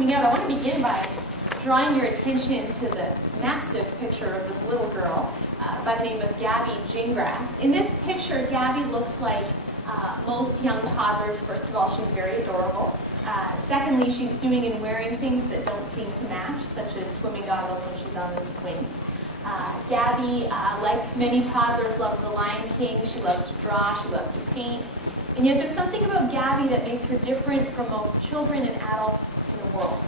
coming out, I want to begin by drawing your attention to the massive picture of this little girl by the name of Gabby Gingras. In this picture, Gabby looks like most young toddlers. First of all, she's very adorable. Secondly, she's doing and wearing things that don't seem to match, such as swimming goggles when she's on the swing. Gabby, like many toddlers, loves The Lion King. She loves to draw, she loves to paint. And yet there's something about Gabby that makes her different from most children and adults in the world.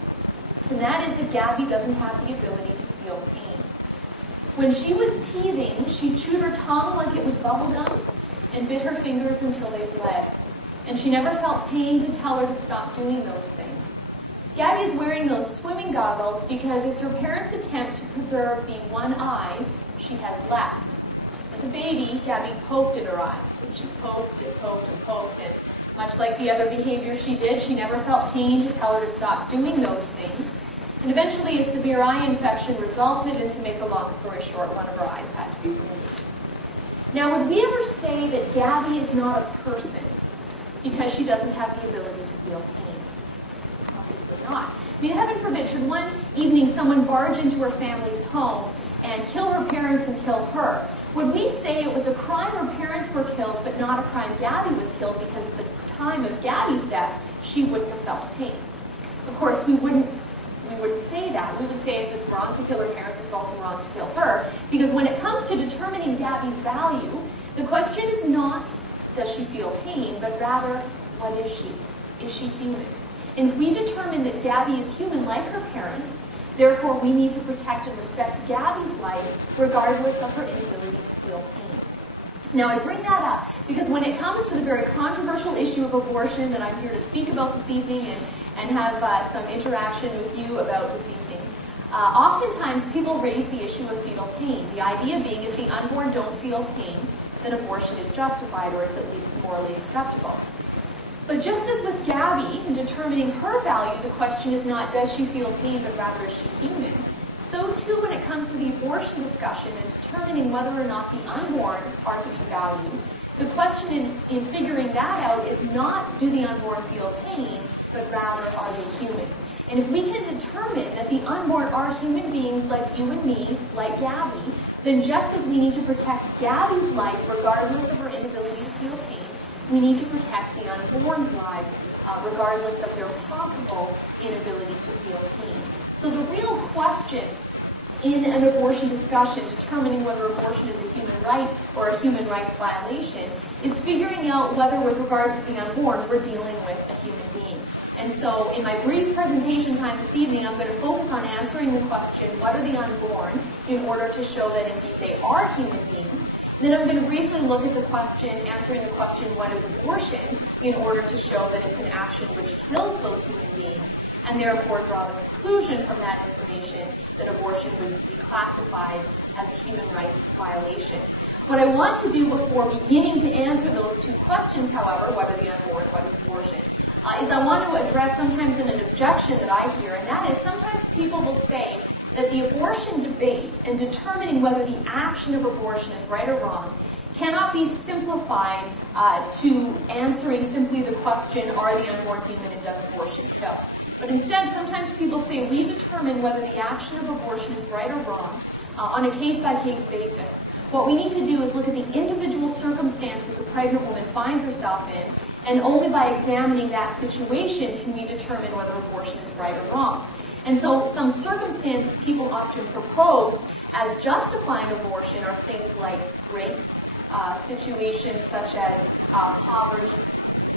And that is that Gabby doesn't have the ability to feel pain. When she was teething, she chewed her tongue like it was bubble gum and bit her fingers until they bled. And she never felt pain to tell her to stop doing those things. Gabby is wearing those swimming goggles because it's her parents' attempt to preserve the one eye she has left. As a baby, Gabby poked at her eyes, and she poked and poked and poked, and much like the other behavior she did, she never felt pain to tell her to stop doing those things. And eventually a severe eye infection resulted, and to make a long story short, one of her eyes had to be removed. Now, would we ever say that Gabby is not a person because she doesn't have the ability to feel pain? Obviously not. I mean, heaven forbid, should one evening someone barge into her family's home and kill her parents and kill her, would we say it was a crime her parents were killed, but not a crime Gabby was killed, because at the time of Gabby's death, she wouldn't have felt pain? Of course, we wouldn't say that. We would say if it's wrong to kill her parents, it's also wrong to kill her, because when it comes to determining Gabby's value, the question is not, does she feel pain, but rather, what is she? Is she human? And if we determine that Gabby is human like her parents, therefore we need to protect and respect Gabby's life regardless of her inability to feel pain. Now, I bring that up because when it comes to the very controversial issue of abortion that I'm here to speak about this evening and have some interaction with you about this evening, oftentimes people raise the issue of fetal pain, the idea being if the unborn don't feel pain, then abortion is justified, or it's at least morally acceptable. But just as with Gabby, in determining her value, the question is not does she feel pain, but rather is she human? So too when it comes to the abortion discussion and determining whether or not the unborn are to be valued, the question in figuring that out is not do the unborn feel pain, but rather are they human? And if we can determine that the unborn are human beings like you and me, like Gabby, then just as we need to protect Gabby's life regardless of her inability to feel pain, we need to protect the unborn's lives regardless of their possible inability to feel pain. So the real question in an abortion discussion, determining whether abortion is a human right or a human rights violation, is figuring out whether, with regards to the unborn, we're dealing with a human being. And so in my brief presentation time this evening, I'm going to focus on answering the question, what are the unborn, in order to show that indeed they are human beings. And then I'm going to briefly look at the question, answering the question, what is abortion, in order to show that it's an action which kills those human beings, and therefore draw the conclusion from that information that abortion would be classified as a human rights violation. What I want to do before beginning to answer those two questions, however, what are the unborn, what is abortion, is I want to address sometimes an objection that I hear, and that is sometimes people will say that the abortion debate and determining whether the action of abortion is right or wrong cannot be simplified to answering simply the question, are the unborn human and does abortion kill? But instead, sometimes people say we determine whether the action of abortion is right or wrong on a case-by-case basis. What we need to do is look at the individual circumstances a pregnant woman finds herself in, and only by examining that situation can we determine whether abortion is right or wrong. And so some circumstances people often propose as justifying abortion are things like rape, situations such as poverty,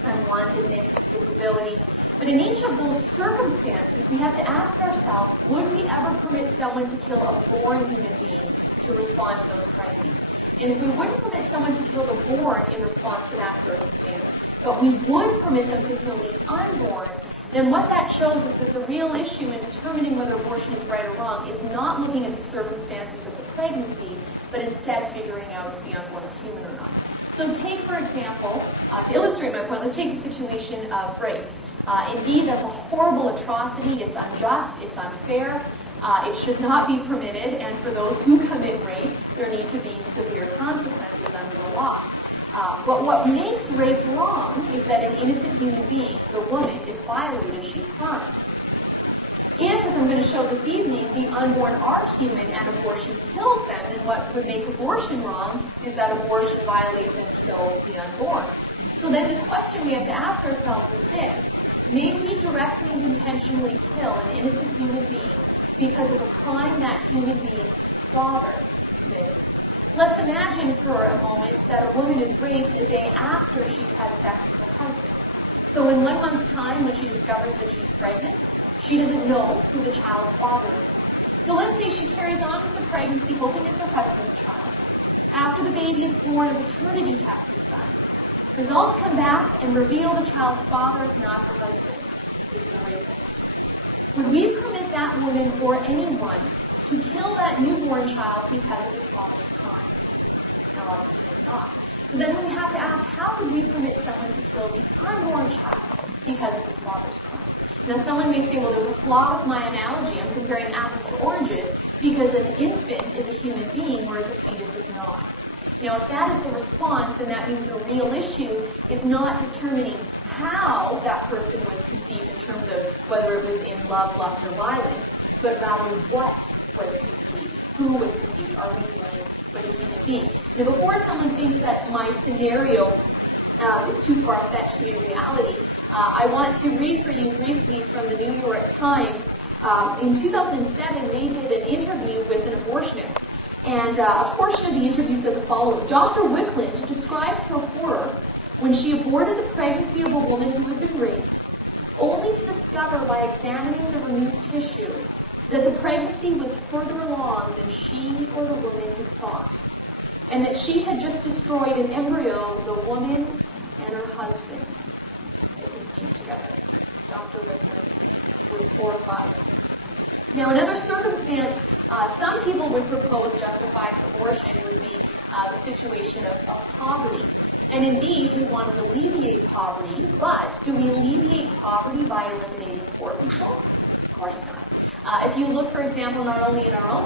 unwantedness, disability. But in each of those circumstances, we have to ask ourselves, would we ever permit someone to kill a born human being to respond to those crises? And if we wouldn't permit someone to kill the born in response to that circumstance, but we would permit them to kill the unborn, then what that shows is that the real issue in determining whether abortion is right or wrong is not looking at the circumstances of the pregnancy, but instead figuring out if the unborn are human or not. So take, for example, to illustrate my point, let's take the situation of rape. Indeed, that's a horrible atrocity. It's unjust. It's unfair. It should not be permitted. And for those who commit rape, there need to be severe consequences under the law. But what makes rape wrong is that an innocent human being, the woman, is violated. She's harmed. If, as I'm going to show this evening, the unborn are human and abortion kills them, then what would make abortion wrong is that abortion violates and kills the unborn. So then the question we have to ask ourselves is this: may we directly and intentionally kill an innocent human being because of a crime that human being's father committed? Let's imagine for a moment that a woman is raped a day after she's had sex with her husband. So in 1 month's time, when she discovers that she's pregnant, she doesn't know who the child's father is. So let's say she carries on with the pregnancy, hoping it's her husband's child. After the baby is born, a paternity test is done. Results come back and reveal the child's father is not her husband, he's the rapist. Would we permit that woman or anyone to kill that newborn child because of his father's crime? No, obviously not. So then we have to ask, how would we permit someone to kill the unborn child because of his father's crime? Now someone may say, well, there's a flaw with my analogy. I'm comparing apples to oranges because an infant is a human being, whereas a fetus is not. Now, if that is the response, then that means the real issue is not determining how that person was conceived in terms of whether it was in love, lust, or violence, but rather what was conceived, who was conceived. Are we dealing with a human being? Now, before someone thinks that my scenario is too far-fetched to be reality, I want to read for you briefly from the New York Times. In 2007, they did an interview with an abortionist. And a portion of the interview said the following: Dr. Wickland describes her horror when she aborted the pregnancy of a woman who had been raped, only to discover by examining the removed tissue that the pregnancy was further along than she or the woman had thought, and that she had just destroyed an embryo the woman and her husband had conceived together. Dr. Wickland was horrified. Now, another circumstance some people would propose justifies abortion would be the situation of poverty. And indeed, we want to alleviate poverty, but do we alleviate poverty by eliminating poor people? Of course not. If you look, for example, not only in our own